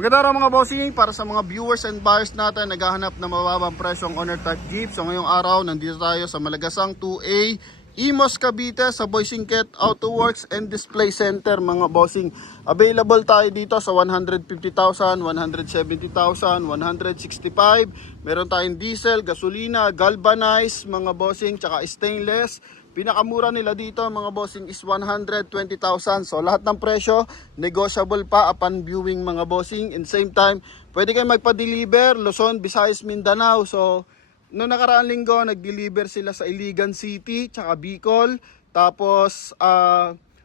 Magandang araw mga bossing, para sa mga viewers and buyers natin naghahanap ng mababang presyong owner type Jeep. So ngayong araw nandito tayo sa Malagasang 2A Imus Cavite sa Boisingket Auto Works and Display Center mga bossing. Available tayo dito sa 150,000, 170,000, 165. Meron tayong diesel, gasolina, galvanized mga bossing, tsaka stainless. Pinakamura nila dito mga bossing is 120,000. So lahat ng presyo negotiable pa upon viewing mga bossing. And same time, pwede kayo magpa-deliver Luzon, Visayas, Mindanao. So noong nakaraang linggo, nag-deliver sila sa Iligan City, tsaka Bicol. Tapos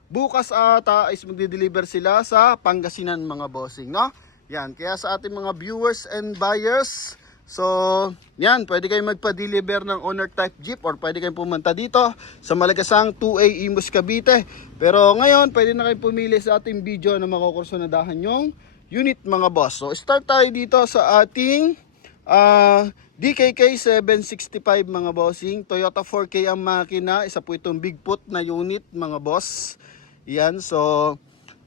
bukas ata is magde-deliver sila sa Pangasinan mga bossing, no? Yan, kaya sa ating mga viewers and buyers, so, yan, pwede kayo magpa-deliver ng owner type Jeep or pwede kayong pumunta dito sa Malagasang 2A Imus Cavite. Pero ngayon, pwede na kayong pumili sa ating video na makukursunadahan yung unit mga boss. So, start tayo dito sa ating DKK 765 mga bossing. Toyota 4K ang makina. Isa po itong Bigfoot na unit mga boss. Yan, so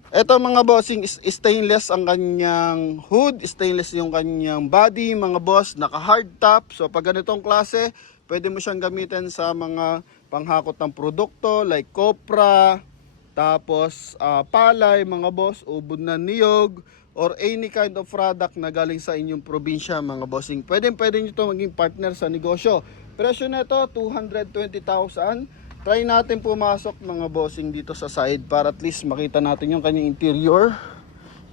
eto mga bossing, stainless ang kanyang hood, stainless yung kanyang body mga boss, naka hard top. So pag ganitong klase, pwede mo siyang gamitin sa mga panghakot ng produkto like kopra, tapos palay mga boss, ubod na niyog, or any kind of product na galing sa inyong probinsya mga bossing. Pwede nyo ito maging partner sa negosyo. Presyo na ito, 220,000. Try natin pumasok mga bossing dito sa side para at least makita natin yung kanyang interior.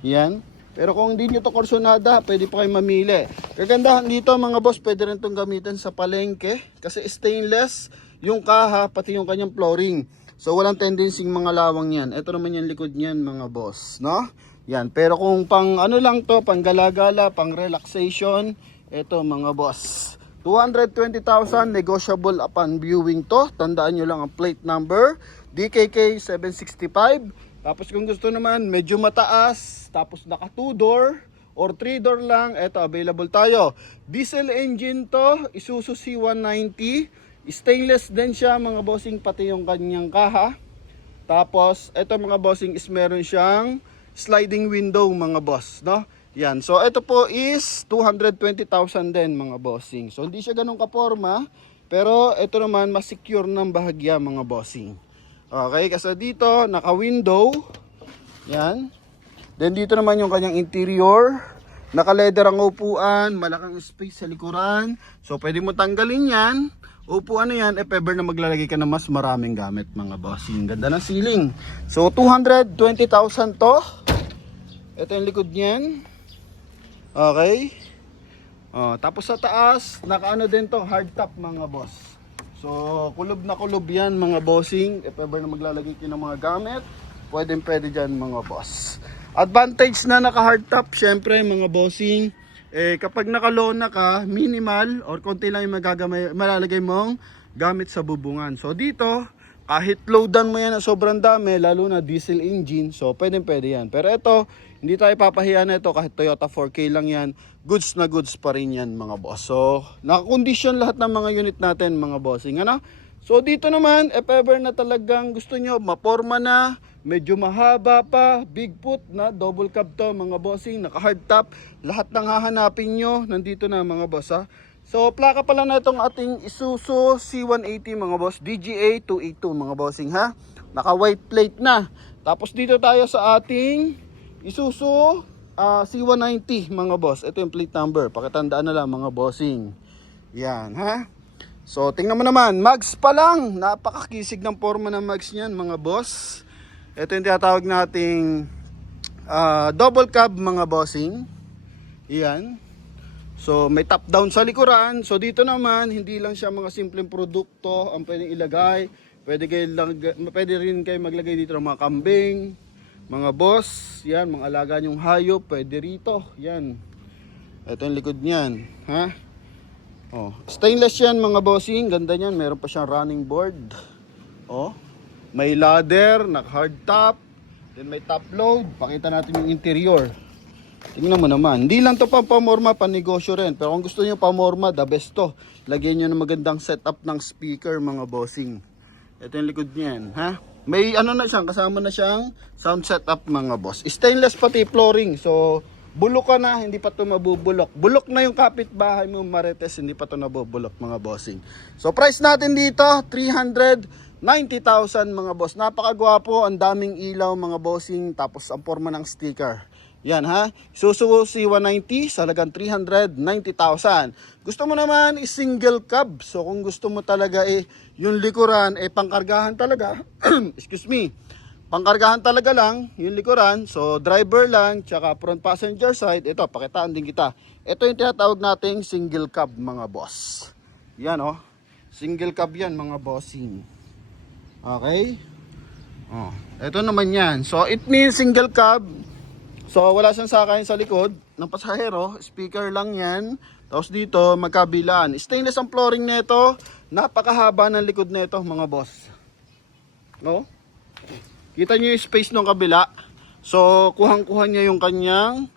Yan. Pero kung hindi nyo to kursonada, pwede pa kayo mamili. Kagandahan dito mga boss, pwede rin itong gamitin sa palengke. Kasi stainless yung kaha, pati yung kanyang flooring. So walang tendency mga lawang yan. Ito naman yung likod niyan mga boss, no? Yan. Pero kung pang ano lang to, pang gala-gala, pang relaxation, ito mga boss, 220,000 negotiable upon viewing to. Tandaan nyo lang ang plate number, DKK 765. Tapos kung gusto naman medyo mataas, tapos naka 2 door or 3 door lang, eto available tayo. Diesel engine to, Isuzu C190. Stainless din siya mga bossing, pati yung kanyang kaha. Tapos eto mga bossing is meron siyang sliding window mga boss, no? Yan. So ito po is 220,000 din mga bossing. So hindi siya ganun kaporma, pero ito naman mas secure ng bahagya mga bossing. Okay, kasi dito naka-window. Yan. Then dito naman yung kanyang interior. Naka-leather ang upuan, malaking space sa likuran. So pwede mo tanggalin 'yan. Upuan na 'yan, if ever na maglalagay ka na mas maraming gamit mga bossing. Ganda ng ceiling. So 220,000 to. Ito yung likod niyan. Okay. Tapos sa taas, nakaano din to, hard top mga boss. So, kulob na kulob yan mga bossing. If ever na maglalagay kayo ng mga gamit, pwede dyan mga boss. Advantage na naka hard top, syempre mga bossing, kapag nakalona ka, minimal or konti lang yung malalagay mong gamit sa bubungan. So dito, kahit loadan mo yan na sobrang dami, lalo na diesel engine, so pwede yan. Pero ito, hindi tayo papahiya na ito, kahit Toyota 4K lang yan, goods na goods pa rin yan mga boss. So, naka-condition lahat ng mga unit natin mga bossing, ano? So dito naman, if ever na talagang gusto nyo, maporma na, medyo mahaba pa, Bigfoot na, double cab to mga bossing, naka hard top, lahat ng hahanapin nyo, nandito na mga boss ha. So, plaka pala na itong ating Isuzu C180 mga boss, DGA 282 mga bossing ha. Naka white plate na. Tapos dito tayo sa ating Isuzu C190 mga boss. Ito yung plate number, pakitandaan na lang mga bossing. Yan ha. So, tingnan mo naman, mags pa lang. Napakakisig ng forma ng mags niyan mga boss. Ito yung tinatawag nating double cab mga bossing. Yan. So may top down sa likuran. So dito naman hindi lang siya mga simpleng produkto ang pwedeng ilagay. Pwede rin kayo maglagay dito ng mga kambing, mga boss, yan, mga alaga nyong hayop, pwede rito. Yan. Ito yung likod niyan, ha? Oh, stainless yan mga bossing, ganda niyan. Meron pa siyang running board. Oh. May ladder, naka hard top, then may top load. Pakita natin yung interior. Tingnan mo naman, hindi lang to pamorma, panegosyo rin. Pero kung gusto niyo pamorma, the best to. Lagyan niyo ng magandang setup ng speaker mga bossing. Ito yung likod niyan, ha? May ano na siyang, kasama na siyang sound setup mga boss. Stainless pati flooring. So, bulok ka na, hindi pa ito mabubulok. Bulok na yung kapitbahay mo, Marites, hindi pa ito nabubulok mga bossing. So price natin dito, 390,000 mga boss. Napakagwapo, ang daming ilaw mga bossing, tapos ang forma ng sticker. Yan ha, Isuzu C190 sa halagang 390,000. Gusto mo naman single cab. So kung gusto mo talaga yung likuran pangkargahan talaga, excuse me, pangkargahan talaga lang yung likuran. So driver lang, tsaka front passenger side. Ito, pakitaan din kita. Ito yung tinatawag nating single cab mga boss. Yan oh, single cab yan mga bossing. Okay? Oh, ito naman yan. So it means single cab. So wala siyang sakay sa likod ng pasahero, speaker lang yan. Tapos dito magkabilaan. Stainless ang flooring nito. Napakahaba ng likod nito mga boss. No? Kita niyo yung space ng kabila. So kuhang-kuha niya yung kanyang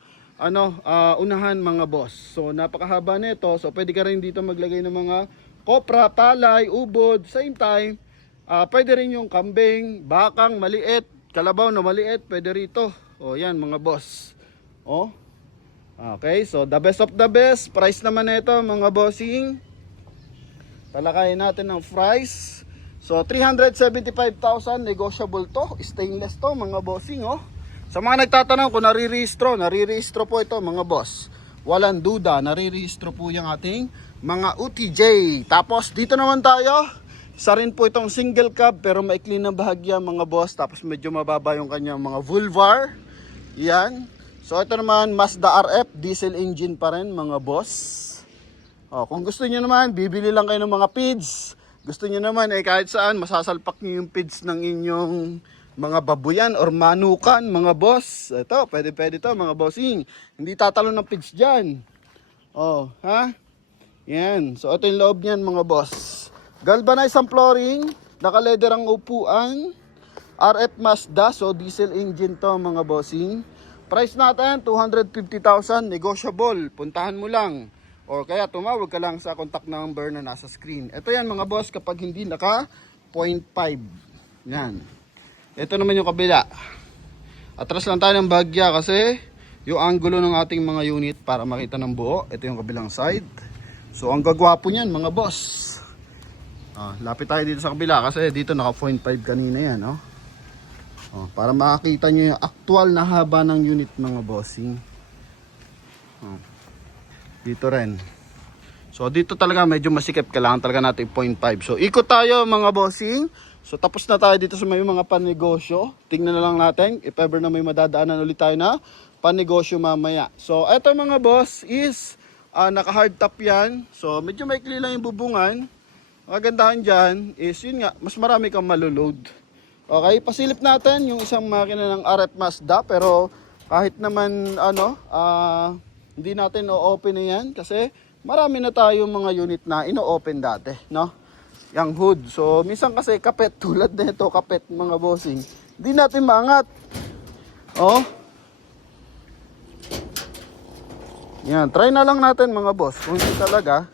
unahan mga boss. So napakahaba nito. So pwede ka rin dito maglagay ng mga kopra, palay, ubod. Same time, pwede rin yung kambing, bakang maliit, kalabaw na maliit, pwede rito. O yan mga boss. O. Okay, so the best of the best. Price naman nito mga bossing. Talakayin natin ng price. So 375,000, negotiable to. Stainless to mga bossing oh. Sa mga nagtatanong kung narirehistro po ito mga boss. Walang duda, narirehistro po yung ating mga UTJ. Tapos dito naman tayo. Isa rin po itong single cab pero maikli na bahagya mga boss. Tapos medyo mababa yung kanyang mga vulvar. Yan. So ito naman Mazda RF, diesel engine pa rin mga boss. O, kung gusto niyo naman, bibili lang kayo ng mga PIDs. Gusto niyo naman kahit saan, masasalpak niyo yung PIDs ng inyong mga babuyan or manukan mga boss. Ito, pwede to mga bossing. Hindi tatalon ng PIDs dyan. O, ha? Yan. So ito yung loob niyan mga boss. Galvanized ang flooring, naka-leather ang upuan, RF Mazda, so diesel engine to mga bossing. Price natin 250,000, negotiable. Puntahan mo lang or kaya tumawag ka lang sa contact number na nasa screen. Ito yan mga boss kapag hindi naka 0.5. Yan. Ito naman yung kabila. Atras lang tayo ng bagya kasi yung angulo ng ating mga unit para makita ng buo. Ito yung kabilang side. So ang gagwapo niyan mga boss. Lapit tayo dito sa kabila kasi dito naka 0.5 kanina yan, no? Para makakita nyo yung actual na haba ng unit mga bossing. Dito rin. So dito talaga medyo masikip, kailangan talaga natin 0.5. So ikot tayo mga bossing. So tapos na tayo dito sa may mga panegosyo. Tingnan na lang natin if ever na may madadaanan ulit tayo na panegosyo mamaya. So eto mga boss is naka hard top yan. So medyo maikli lang yung bubungan. Kagandahan dyan is yun nga, mas marami kang maloload. Okay, pasilip natin yung isang makina ng RF Mazda pero kahit naman hindi natin o-open na yan kasi marami na tayong mga unit na ino-open dati, no? Yung hood. So minsan kasi kapet tulad nito, kapet mga bossing. Hindi natin maangat. Oh. Yan, try na lang natin mga boss. Kung hindi talaga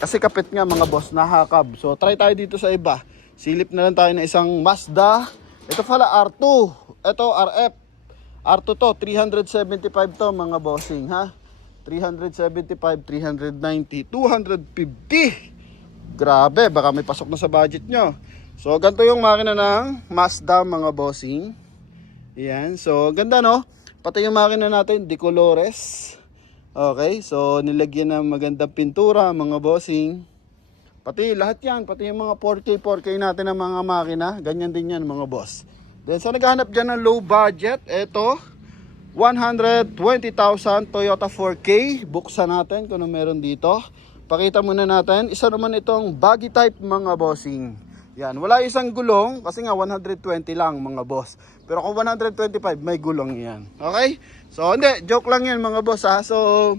kasi kapit nga mga boss, nahakab. So try tayo dito sa iba. Silip na lang tayo ng isang Mazda. Ito pala R2. Ito RF. R2 to, 375 to mga bossing ha. 375, 390, 250. Grabe, baka may pasok na sa budget nyo. So ganito yung makina ng Mazda mga bossing. Yan, so ganda no. Pati yung makina natin, de colores. Okay, so nilagyan ng magandang pintura mga bossing. Pati lahat yan, pati yung mga 4K natin ng mga makina, ganyan din yan mga boss. Then sa naghahanap dyan ng low budget, ito, 120,000 Toyota 4K. Buksan natin kung ano meron dito. Pakita muna natin, isa naman itong buggy type mga bossing. Yan, wala isang gulong kasi nga 120 lang mga boss. Pero kung 125 may gulong yan. Okay? So hindi, joke lang yan mga boss ha. So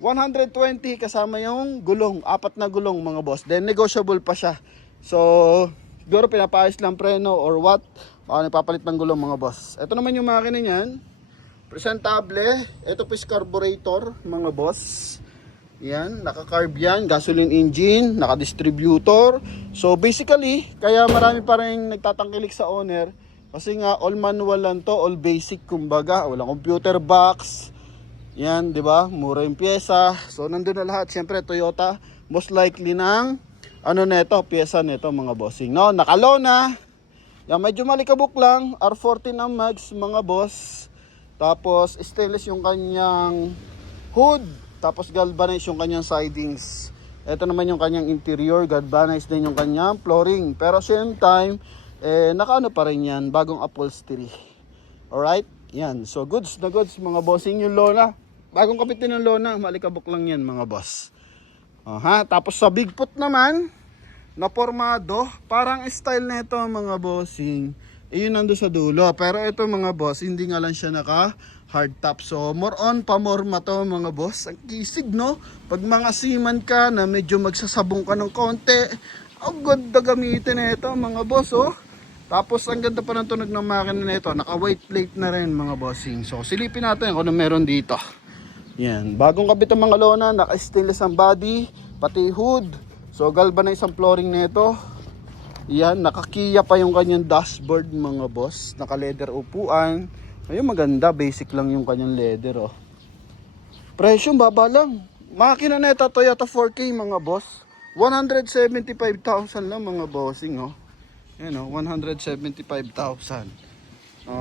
120 kasama yung gulong, 4 na gulong mga boss. Then negotiable pa siya. So siguro pinapaayos lang preno or what. Baka napapalit ng gulong mga boss. Ito naman yung makina niyan. Presentable. Ito po is carburetor mga boss. Yan, naka-carb yan, gasoline engine, naka-distributor. So basically, kaya marami pa rin nagtatangkilik sa owner Kasi nga all manual lang to, all basic kumbaga, walang computer box. Yan, 'di ba? Mura yung pyesa. So nandun na lahat. Siyempre Toyota, most likely ng ano neto, pyesa neto mga bossing. No, nakalona. Yan, medyo malikabok lang, R14 ang max mga boss. Tapos stainless yung kanyang hood, tapos galvanized yung kanyang sidings. Ito naman yung kanyang interior, galvanized din yung kanyang flooring. Pero same time, nakaano pa rin yan, bagong upholstery. Alright? Yan. So goods na goods mga bossing yung lona. Bagong kapit din ng lona, malikabok lang yan mga boss. Tapos sa big foot naman, na formado, parang style nito mga bossing. Yun nando sa dulo. Pero ito mga boss, hindi nga lang siya naka hard top. So more on pamorma to mga boss. Ang kisig no. Pag mga seaman ka na medyo magsasabong ka ng konti, ang ganda gamitin nito mga boss oh. Tapos ang ganda pa ng tunog ng makina nito. Naka white plate na rin mga bossing. So silipin natin kung ano meron dito. Yan. Bagong kabit ang mga lona. Naka stainless ang body. Pati hood. So galvanized ang flooring nito. Yan, nakakiya pa yung kanyang dashboard mga boss. Naka leather upuan. Ayun maganda, basic lang yung kanyang leather oh. Presyo baba lang. Makina nito Toyota 4K mga boss. 175,000 lang mga bossing oh. Yan oh, 175,000.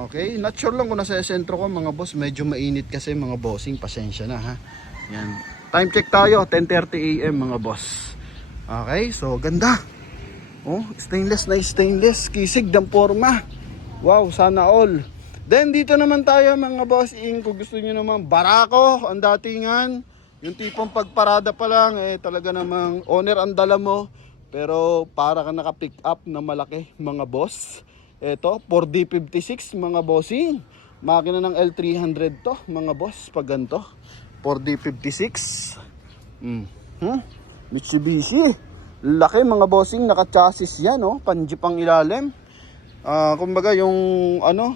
Okay, not sure lang kung nasa sentro ko mga boss. Medyo mainit kasi mga bossing, pasensya na ha. Yan. Time check tayo, 10:30 AM mga boss. Okay, so ganda. Oh, stainless na stainless, kisig ng forma. Wow, sana all. Then dito naman tayo mga bossing, kung gusto niyo naman barako ang datingan, yung tipong pagparada pa lang talaga namang owner ang dala mo, pero para ka naka-pick up na malaki mga boss. Ito, 4D56 mga bossing. Makina ng L300 to mga boss pag ganito. 4D56. Mitsubishi. Laki mga bossing, naka-chassis yan oh, panjeep ang ilalim. Kumbaga yung ano,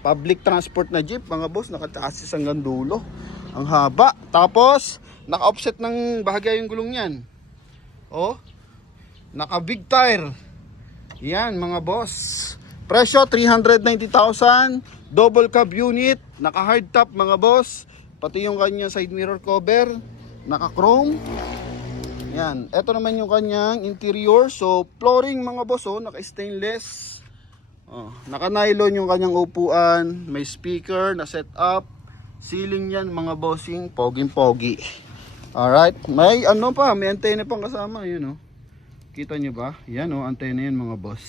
public transport na jeep mga boss, naka-chassis hanggang dulo. Ang haba. Tapos naka-offset ng bahagya yung gulong niyan. Oh. Naka-big tire. Yan mga boss. Presyo 390,000, double cab unit, naka-hard top mga boss. Pati yung kanya side mirror cover, naka-chrome. Yan, ito naman yung kanyang interior. So, flooring mga boss, oh, naka-stainless. Oh, naka-nylon yung kanyang upuan. May speaker na set up. Ceiling yan mga bossing, poging-pogi. Alright, may ano pa, may antena pang kasama, yun oh. Kita nyo ba? Yan oh, antena yan mga boss.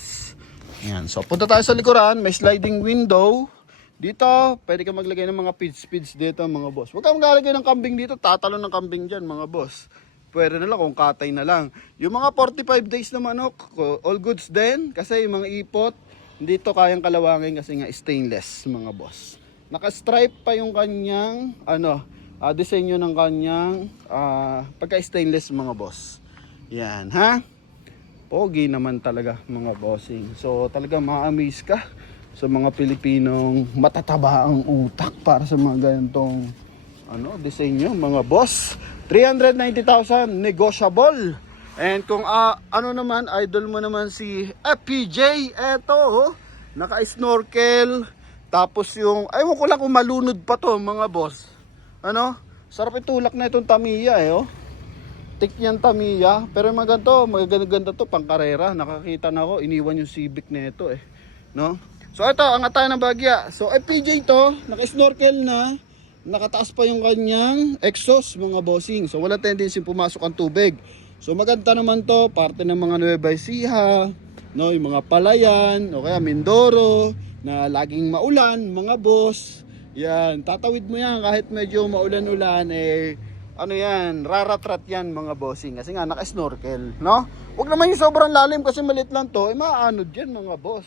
Yan, so punta tayo sa likuran. May sliding window. Dito, pwede ka maglagay ng mga feeds dito mga boss. Huwag ka maglagay ng kambing dito, tatalon ng kambing dyan mga boss. Pwede na lang kung katay na lang. Yung mga 45 days na manok, all goods din. Kasi yung mga ipot, dito kayang kalawangin kasi nga stainless mga boss. Naka-stripe pa yung kanyang disenyo ng kanyang pagka-stainless mga boss. Yan ha. Pogi naman talaga mga bossing. So talaga ma-amaze ka sa mga Pilipinong matataba ang utak para sa mga ganitong disenyo mga boss. 390,000 negotiable. And kung ano naman, idol mo naman si FPJ, eto oh, naka-snorkel. Tapos yung, aywan ko lang kung malunod pa to mga boss. Sarap itulak na itong Tamiya oh. Tik yan Tamiya. Pero yung mga ganito, magaganda to pang karera. Nakakita na ako, iniwan yung Civic na ito no? So ito, angat tayo ng bagya. So FPJ to, naka-snorkel na. Nakataas pa yung kanyang exhaust mga bossing. So wala tendency pumasok ang tubig. So maganda naman to, parte ng mga Nueva Ecija, no, yung mga Palayan, o kaya Mindoro, na laging maulan, mga boss. Yan, tatawid mo yan kahit medyo maulan-ulan yan, raratrat yan mga bossing. Kasi nga naka-snorkel, no? Huwag naman yung sobrang lalim kasi maliit lang to, maaanod yan mga boss.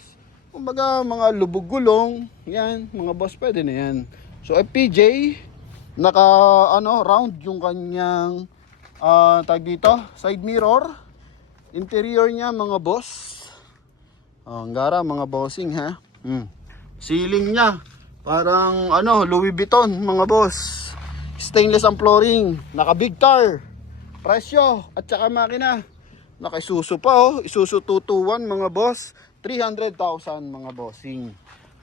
Kumbaga mga lubog gulong, yan, mga boss pwede na yan. So FPJ, naka round yung kanyang tag dito, side mirror. Interior niya mga boss. Ang gara mga bossing ha. Ceiling niya parang Louis Vuitton mga boss. Stainless ang flooring, naka big tire. Presyo at saka makina, naka Isuzu pa oh, Isuzu 221 mga boss. 300,000 mga bossing.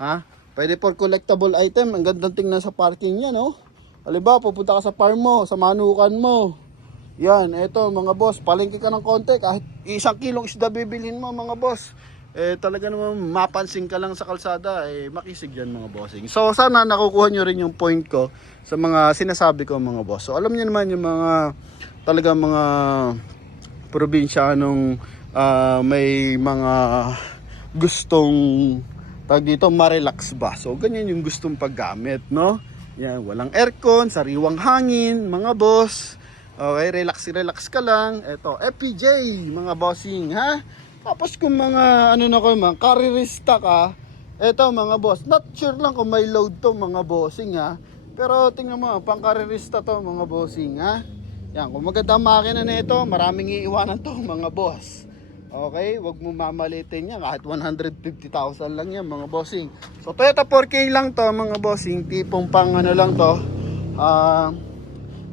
Ha? Pwede for collectible item. Ang gandang tingnan sa parking niya, no? Halimbawa, pupunta ka sa farm mo, sa manukan mo. Yan, eto mga boss, palengke ka ng konti, kahit 1 kilong isda bibilhin mo mga boss. Talaga naman mapansin ka lang sa kalsada, makisig yan mga bossing. So sana nakukuha nyo rin yung point ko sa mga sinasabi ko mga boss. So alam niyo naman yung mga talaga mga probinsyanong may mga gustong tag dito ma-relax ba. So ganyan yung gustong paggamit, no? Yan, walang aircon, sariwang hangin, mga boss. Okay, relax ka lang. Ito, FPJ, mga bossing, ha? Tapos kung mga, mga karirista ka, ito mga boss, not sure lang kung may load to mga bossing, ha? Pero tingnan mo, pang karirista to mga bossing, ha? Yan, kung maganda makina na ito, maraming iiwanan to mga boss. Okay, wag mo mamalitin yan, kahit 150,000 lang yan mga bossing. So Toyota 4K lang to mga bossing, tipong pang lang to,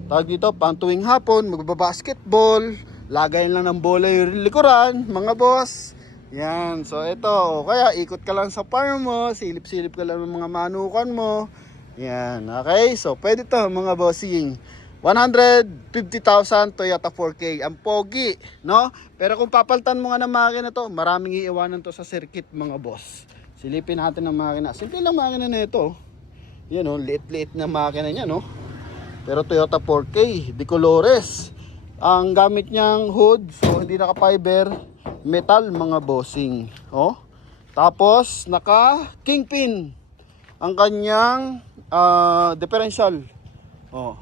tawag dito, pang tuwing hapon, magbabasketball, lagay lang ng bola yung likuran, mga boss. Yan, so ito, kaya ikot ka lang sa farm mo, silip-silip ka lang ng mga manukan mo. Yan, okay, so pwede to mga bossing. 150,000 Toyota 4K, ang pogi, no? Pero kung papaltan mo nga ng makina to, maraming iiwanan to sa circuit mga boss. Silipin natin ang makina, simple lang makina na ito. Yan o, liit-liit na makina niya, no? Pero Toyota 4K, de colores. Ang gamit niyang hood, so hindi naka-fiber, metal mga bossing. Oh. Tapos naka kingpin ang kanyang differential. Oh.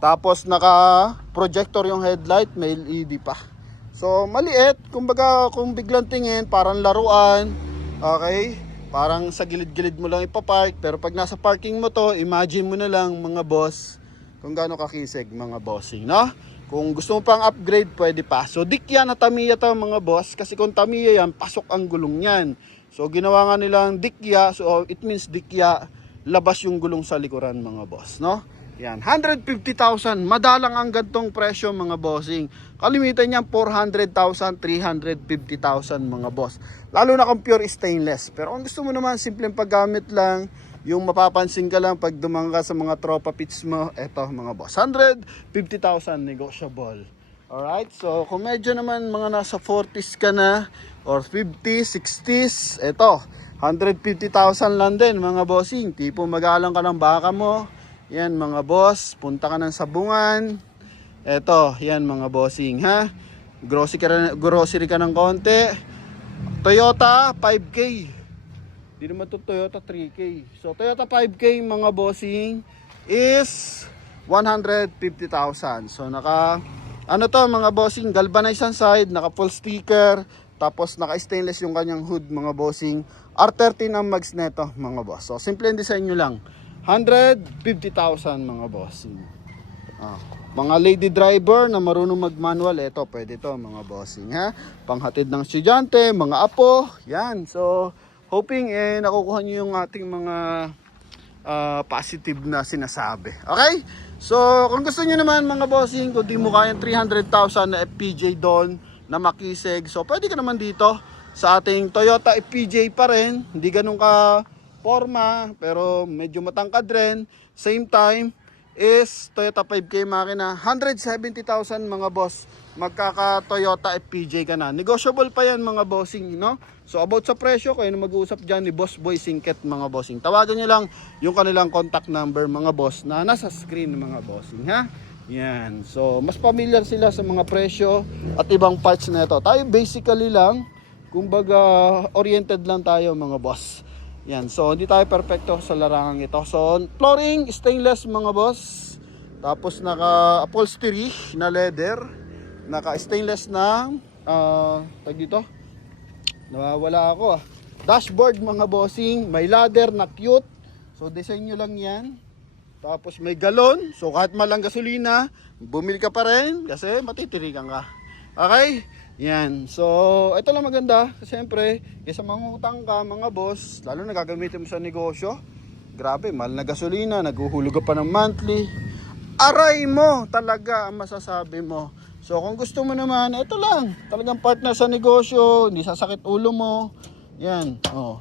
Tapos naka projector yung headlight, may LED pa. So maliit, kumbaga kung biglang tingin, parang laruan. Okay? Parang sa gilid-gilid mo lang ipapark, pero pag nasa parking mo to, imagine mo na lang mga boss kung gaano kakisig mga bossing, no? Kung gusto mo pang upgrade, pwede pa. So Dikya na Tamiya to mga boss, kasi kung Tamiya yan, pasok ang gulong yan. So ginawa nga nilang Dikya, so it means Dikya, labas yung gulong sa likuran mga boss, no? Yan, 150,000, madalang ang gantong presyo mga bossing. Kalimitan niyan 400,000, 350,000 mga boss. Lalo na kung pure stainless. Pero kung gusto mo naman simpleng paggamit lang, yung mapapansin ka lang pag dumang ka sa mga tropa pits mo, eto mga boss, 150,000 negotiable. Alright, so kung medyo naman mga nasa 40s ka na, or 50s, 60s, eto, 150,000 lang din mga bossing. Tipo magalang ka ng baka mo, yan mga boss, punta ka ng sabungan. Eto, yan mga bossing, ha? Grocery ka ng konti. Toyota 5K. Di naman to Toyota 3K. So Toyota 5K mga bossing is 150,000. So naka to mga bossing, galvanized ang side, naka full sticker, tapos naka stainless yung kanyang hood mga bossing. R13 ang mags neto mga boss. So simple ang design nyo lang. 150,000 mga bossing. Mga lady driver na marunong mag-manual, ito pwede to mga bossing, ha. Panghatid ng estudyante, mga apo, yan. So hoping nakukuha nyo yung ating mga positive na sinasabi. Okay? So kung gusto nyo naman mga bossing, kung di mo kayang 300,000 na FPJ doon na makisig, so pwede ka naman dito sa ating Toyota FPJ pa rin. Hindi ganun ka forma, pero medyo matangkad rin. Same time is Toyota 5K makina, 170,000 mga boss. Magkaka Toyota FPJ ka na. Negotiable pa yan mga bossing, no? So about sa presyo, kayo na mag-uusap dyan ni Boss Boy Singket mga bossing. Tawagan nyo lang yung kanilang contact number mga boss na nasa screen mga bossing, ha? Yan. So mas familiar sila sa mga presyo at ibang parts na ito. Tayo basically lang, kumbaga oriented lang tayo mga boss. Yan, so hindi tayo perfecto sa larangang ito. So flooring, stainless mga boss. Tapos naka upholstery na leather. Naka stainless na tag dito. Nawawala ako Dashboard mga bossing, may ladder na cute. So design nyo lang yan. Tapos may galon. So kahit malang gasolina, bumili ka pa rin kasi matitirikan ka. Okay? Yan. So, ito lang maganda. Siyempre, kaysa mangutang ka mga boss, lalo na gagamitin mo sa negosyo. Grabe, mahal na gasolina, naguhulog ka pa ng monthly. Aray mo talaga ang masasabi mo. So, kung gusto mo naman, ito lang. Talagang partner sa negosyo, hindi sasakit ulo mo. Yan, oh.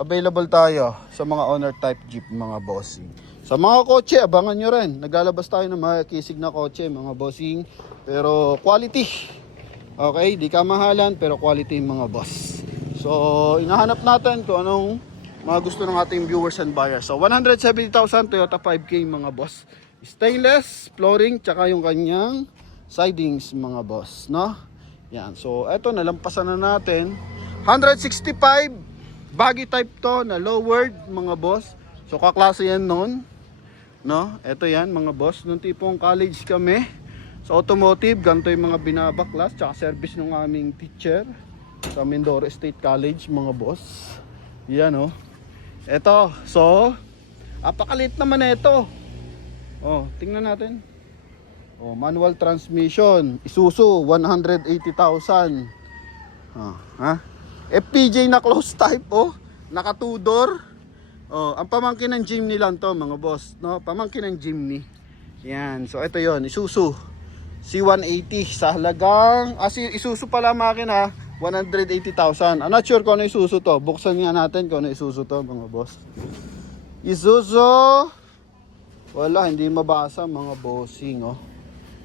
Available tayo sa mga owner type jeep mga bossing. Sa mga kotse, abangan nyo rin. Naglalabas tayo ng mga kisig na kotse mga bossing. Pero quality. Okay, di kamahalan pero quality mga boss. So, inahanap natin kung anong mga gusto ng ating viewers and buyers. So, 170,000 Toyota 5K mga boss. Stainless, flooring, tsaka yung kanyang sidings mga boss, no? Yan, so eto nalampasan na natin. 165 baggy type to na lowered mga boss. So kaklase yan noon, no? Eto yan mga boss, nung tipong college kami sa automotive, ganito yung mga binabaklas tsaka service ng aming teacher sa Mindoro State College mga boss. Yan, oh. Eto, so apakalit naman ito. Oh, tingnan natin. Oh, manual transmission, Isuzu 180,000. Ha? FPJ na close type, oh. Naka 2 door. Oh, ang pamangkin ng Jimny lang to, mga boss, no? Pamangkin ng Jimny. Yan. So ito 'yon, Isuzu C180 sa halagang Isuzu pala makina 180,000. I'm not sure kung ano Isuzu to. Buksan nga natin kung ano Isuzu to, mga boss. Isuzu, wala, hindi mabasa mga bossing, oh.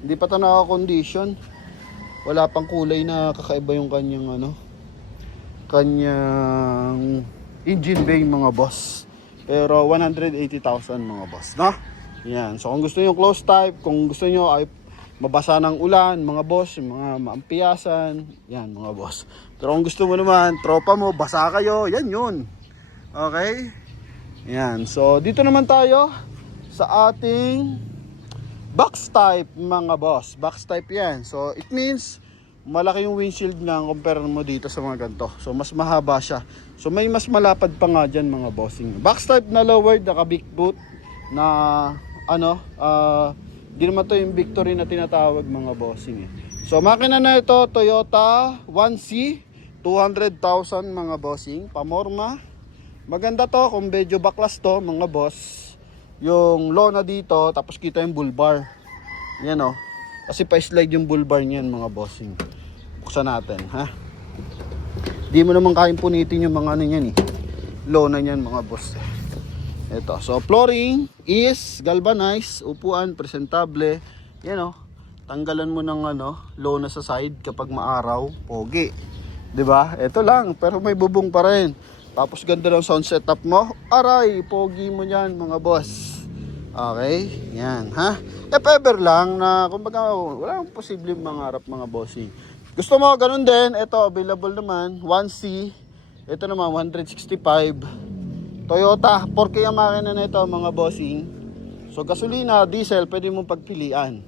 Hindi pa ito naka-condition. Wala pang kulay na kakaiba yung kanyang kanyang engine bay mga boss. Pero 180,000 mga boss, no? Yan. So kung gusto niyo close type, kung gusto niyo ay mabasa ng ulan, mga boss, mga maampiyasan, yan mga boss. Pero kung gusto mo naman, tropa mo, basa kayo, yan yun. Okay? Yan. So dito naman tayo sa ating box type mga boss. Box type yan. So it means malaki yung windshield niya compare mo dito sa mga ganito. So mas mahaba siya. So may mas malapad pa nga dyan mga bossing. Box type na lowered, naka big boot na di naman to yung Victory na tinatawag mga bossing, eh. So makina na ito Toyota 1C 200,000 mga bossing. Pamorma. Maganda to kung medyo baklas to mga boss. Yung lona dito, tapos kita yung bull bar. Yan, oh. Kasi pa-slide yung bull bar niyan mga bossing. Buksan natin, ha. Di mo naman kayang punitin yung mga ano niyan, eh. Lona niyan mga boss. Ito. So flooring is galvanized, upuan presentable. Yan, oh. Tanggalan mo ng lona sa side kapag maaraw, pogi. 'Di ba? Ito lang, pero may bubong pa rin. Tapos ganda ng sound setup mo. Aray, pogi mo niyan mga boss. Okay, yan, ha? If ever lang na, kumbaga, walang posibleng mangarap mga bossing. Gusto mo, ganun din, ito, available naman, 1C, ito naman, 165, Toyota, 4K ang makina na ito mga bossing. So, gasolina, diesel, pwede mong pagpilian.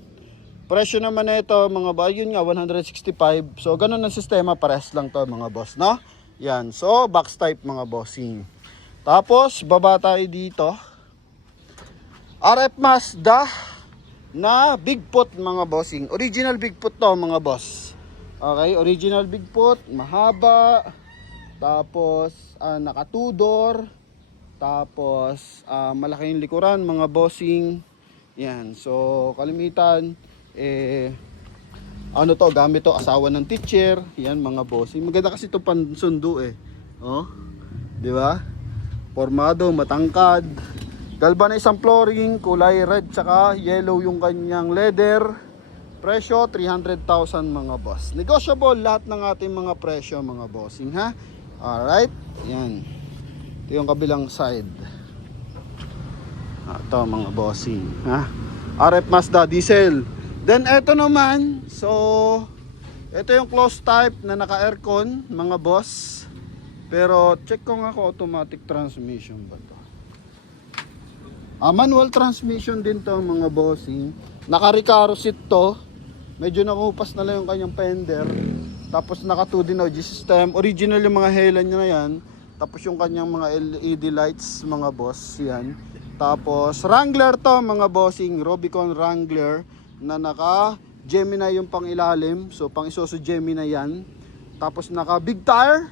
Presyo naman na ito, mga ba, yun nga, 165, so, ganun ang sistema, pares lang to mga boss, no? Yan, so, box type mga bossing. Tapos, baba tayo dito. RF Mazda na Bigfoot mga bossing. Original Bigfoot to mga boss. Okay, original Bigfoot, mahaba. Tapos naka 2 door. Tapos malaki yung likuran mga bossing. Yan. So kalimitan to, gamit to asawa ng teacher. Yan mga bossing. Maganda kasi to pansundo, eh. Oh. 'Di ba? Formado, matangkad. Galvanized ang flooring, kulay red tsaka yellow yung kanyang leather. Presyo 300,000 mga boss. Negotiable lahat ng ating mga presyo mga bossing, ha. Alright, yan. Ito yung kabilang side. Ito mga bossing, ha. RF Mazda diesel. Then ito naman, so ito yung close type na naka aircon mga boss. Pero check ko nga kung automatic transmission ba to. Manual transmission din to mga bossing. Naka-Recaro seat to. Medyo nakupas na lang yung kanyang fender. Tapos naka 2 din OG system. Original yung mga helan niya na yan. Tapos yung kanyang mga LED lights mga boss. Yan. Tapos Wrangler to mga bossing. Rubicon Wrangler na naka Gemini yung pang ilalim. So pang Isuzu Gemini yan. Tapos naka big tire.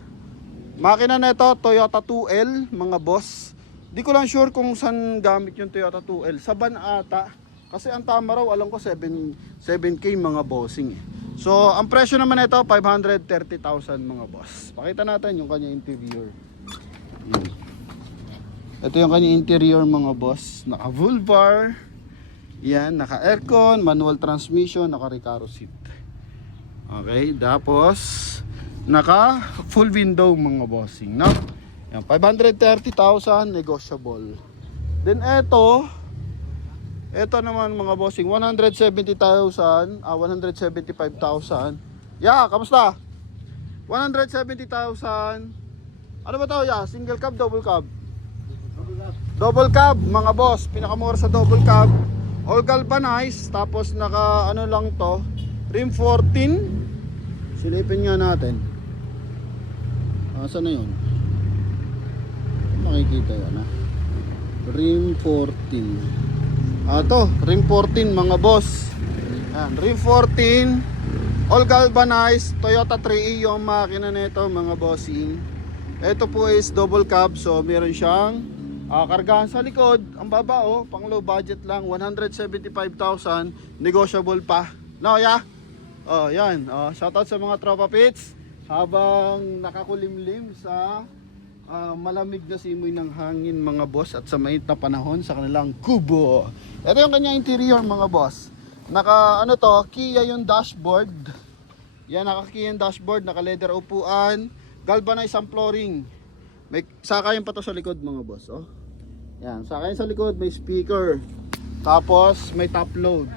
Makina na ito Toyota 2L mga boss. Di ko lang sure kung saan gamit yung Toyota 2L. Sa van ata. Kasi ang tama raw, alam ko 7K mga bossing. So, ang presyo naman nito 530,000 mga boss. Pakita natin yung kanya interior. Yan. Ito yung kanya interior mga boss. Naka full bar. Yan, naka aircon, manual transmission, naka Recaro seat. Okay, tapos naka full window mga bossing, no? Yan, 530,000 negotiable. Then ito naman mga bossing 170,000, 175,000. Yeah, kamusta? 170,000. Ano ba 'to? Yeah, single cab, double cab? Double cab mga boss, pinakamura sa double cab. All galvanized, tapos naka ano lang to, rim 14. Silipin nga natin. Saan na yun? Makikita yan ha. Rim 14. To, rim 14 mga boss. Yan, rim 14. All galvanized, Toyota 3E yung makina nito mga bossing. Ito po is double cab, so meron siyang kargahan sa likod. Ang baba pang low budget lang, 175,000, negotiable pa. No, yeah? Yan. Shoutout sa mga tropa pits habang nakakulimlim sa malamig na simoy ng hangin mga boss at sa mainit na panahon sa kanilang kubo. Ito yung kanya interior mga boss. Naka ano to, Kia yung dashboard. Yan, naka Kia yung dashboard, naka leather upuan, galvanized ang flooring. May sakayan pa to sa likod mga boss. Yan, sakayan sa likod, may speaker. Tapos may top load.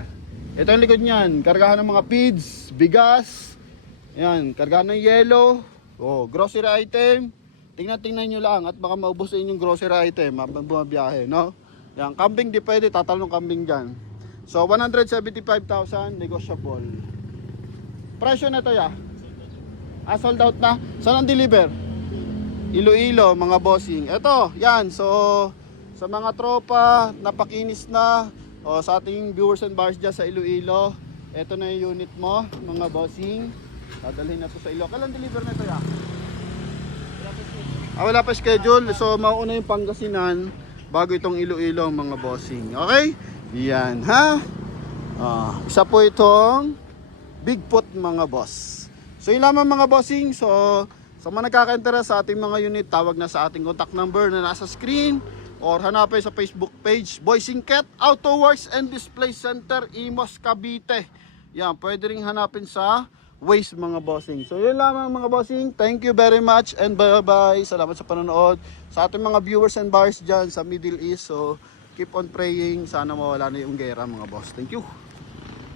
Ito yung likod niyan, kargahan ng mga feeds, bigas. Yan, kargahan ng yelo. Grocery item. Tingnan nyo lang at baka maubos sa inyong grocery item habang bumabiyahe, no? Yan, kambing di pwede, tatalong kambing dyan. So, 175,000, negotiable. Presyo na ito, ya? Sold out na. Saan ang deliver? Iloilo, mga bossing. Ito, yan. So, sa mga tropa, napakinis na. Sa ating viewers and buyers dyan sa Iloilo. Ito na yung unit mo, mga bossing. Dadalhin na to sa Iloilo. Kailan deliver na ito, ya? Wala pa schedule. So, mauuna yung Pangasinan bago itong Iloilo, mga bossing. Okay? Yan, ha? Isa po itong Bigfoot, mga boss. So, yun lamang mga bossing. So, sa mga nagkaka-interest sa ating mga unit, tawag na sa ating contact number na nasa screen or hanapin sa Facebook page, Boysing Cat Auto Works and Display Center, Imos, Cavite. Yan, pwede rin hanapin sa Waze, mga bossing. So, yun lamang mga bossing. Thank you very much and bye-bye. Salamat sa panonood. Sa ating mga viewers and buyers dyan sa Middle East. So, keep on praying. Sana mawala na yung gera, mga boss. Thank you.